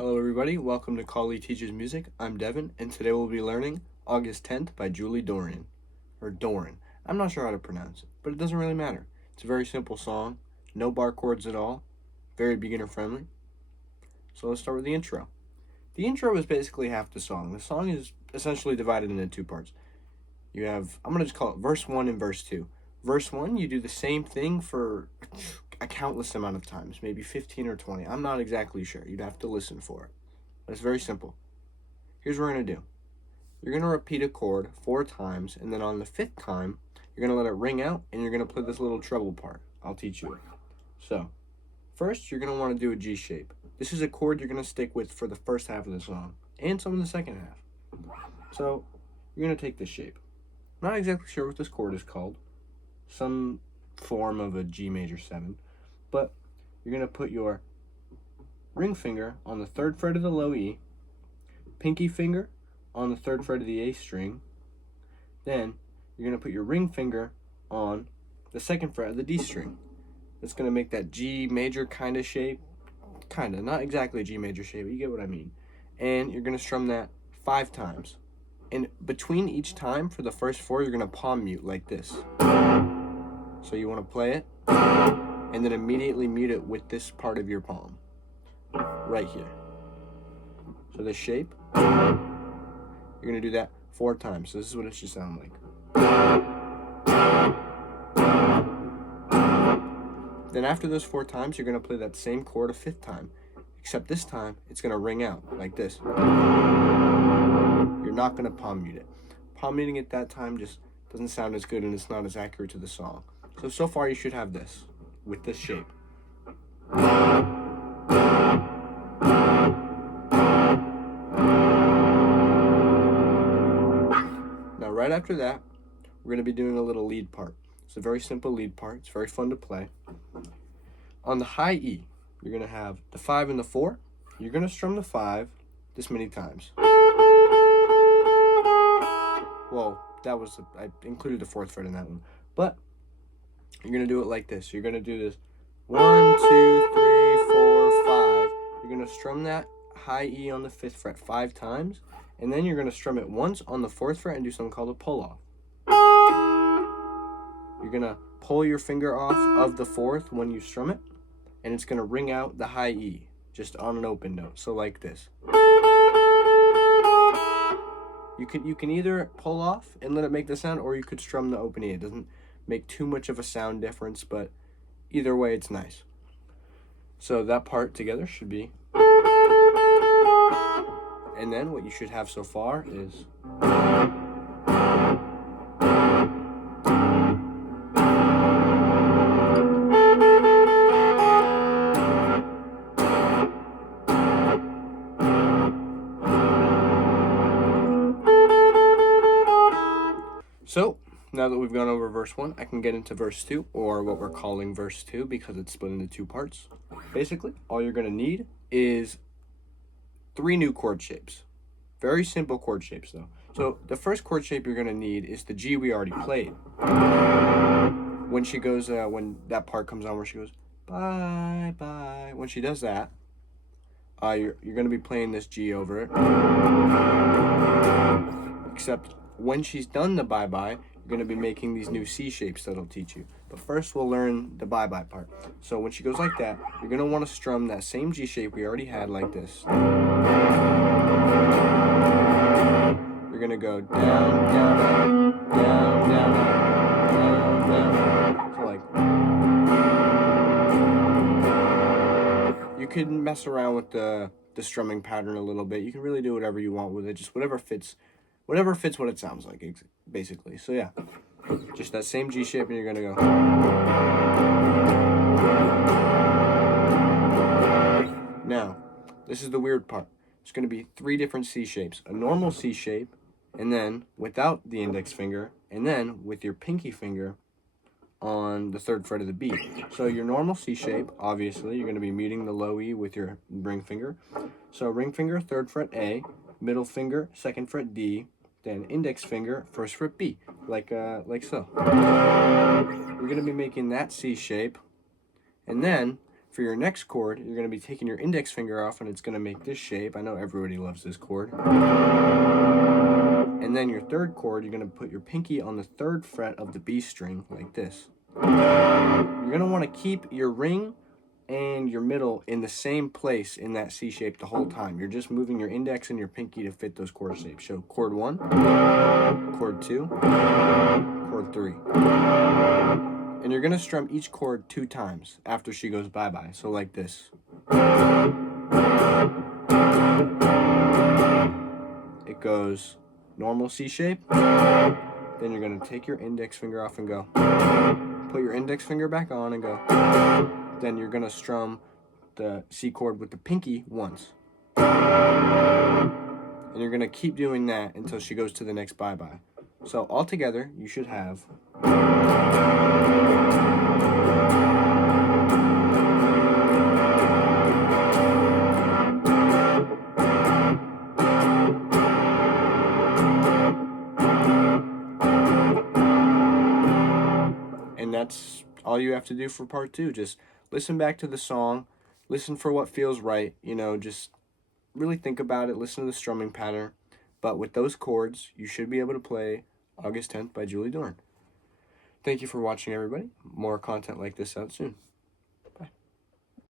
Hello everybody, welcome to Collie Teaches Music. I'm Devin, and today we'll be learning August 10th by Julie Doiron, or Doiron. I'm not sure how to pronounce it, but it doesn't really matter. It's a very simple song, no bar chords at all, very beginner friendly. So let's start with the intro. The intro is basically half the song. The song is essentially divided into two parts. You have, I'm going to just call it verse 1 and verse 2. Verse 1, you do the same thing for a countless amount of times, maybe 15 or 20. I'm not exactly sure. You'd have to listen for it. But it's very simple. Here's what we're going to do. You're going to repeat a chord 4 times, and then on the 5th time, you're going to let it ring out, and you're going to play this little treble part. I'll teach you it. So, first, you're going to want to do a G shape. This is a chord you're going to stick with for the first half of the song, and some of the second half. So, you're going to take this shape. I'm not exactly sure what this chord is called. Some form of a G major 7, but you're going to put your ring finger on the 3rd fret of the low E, pinky finger on the 3rd fret of the A string, then you're going to put your ring finger on the 2nd fret of the D string. It's going to make that G major kind of shape, not exactly a G major shape, but you get what I mean. And you're going to strum that 5 times. And between each time, for the first 4, you're going to palm mute like this. So you want to play it, and then immediately mute it with this part of your palm, right here. So this shape, you're going to do that 4 times. So this is what it should sound like. Then after those 4 times, you're going to play that same chord a 5th time, except this time, it's going to ring out like this. You're not going to palm mute it. Palm muting it that time just doesn't sound as good, and it's not as accurate to the song. So far you should have this, with this shape. Now right after that, we're going to be doing a little lead part. It's a very simple lead part. It's very fun to play. On the high E, you're going to have the 5 and the 4. You're going to strum the 5 this many times. Well, I included the 4th fret in that one. But you're going to do it like this. You're going to do this 1, 2, 3, 4, 5. You're going to strum that high E on the 5th fret 5 times. And then you're going to strum it once on the 4th fret and do something called a pull off. You're going to pull your finger off of the 4th when you strum it. And it's going to ring out the high E just on an open note. So like this. You can either pull off and let it make the sound, or you could strum the open E. It doesn't make too much of a sound difference, but either way it's nice. So that part together should be. And then what you should have so far is. So, now that we've gone over verse 1, I can get into verse 2, or what we're calling verse 2, because it's split into 2 parts. Basically, all you're going to need is 3 new chord shapes. Very simple chord shapes, though. So, the first chord shape you're going to need is the G we already played. When she goes, when that part comes on where she goes, bye, bye. When she does that, you're going to be playing this G over it. Except when she's done the bye-bye, you're going to be making these new C shapes that I'll teach you. But first, we'll learn the bye-bye part. So when she goes like that, you're going to want to strum that same G shape we already had like this. You're going to go down, down, up, down, down, up, down, down. So like, you can mess around with the strumming pattern a little bit. You can really do whatever you want with it, just whatever fits what it sounds like, basically. So yeah, just that same G shape, and you're gonna go. Now, this is the weird part. There's gonna be 3 different C shapes. A normal C shape, and then without the index finger, and then with your pinky finger on the 3rd fret of the B. So your normal C shape, obviously, you're gonna be muting the low E with your ring finger. So ring finger, 3rd fret A, middle finger, 2nd fret D, then index finger, 1st fret B, like so. We're going to be making that C shape, and then For your next chord, you're going to be taking your index finger off, and it's going to make this shape. I know everybody loves this chord. And then your third chord, you're going to put your pinky on the 3rd fret of the B string, like this. You're going to want to keep your ring and your middle in the same place in that C shape the whole time. You're just moving your index and your pinky to fit those chord shapes. So chord 1, chord 2, chord 3. And you're going to strum each chord 2 times after she goes bye-bye. So like this. It goes normal C shape. Then you're going to take your index finger off and go. Put your index finger back on and go. Then you're going to strum the C chord with the pinky once. And you're going to keep doing that until she goes to the next bye-bye. So altogether, you should have... And that's all you have to do for part 2. Just listen back to the song, listen for what feels right, just really think about it, listen to the strumming pattern. But with those chords, you should be able to play August 10th by Julie Doiron. Thank you for watching, everybody. More content like this out soon.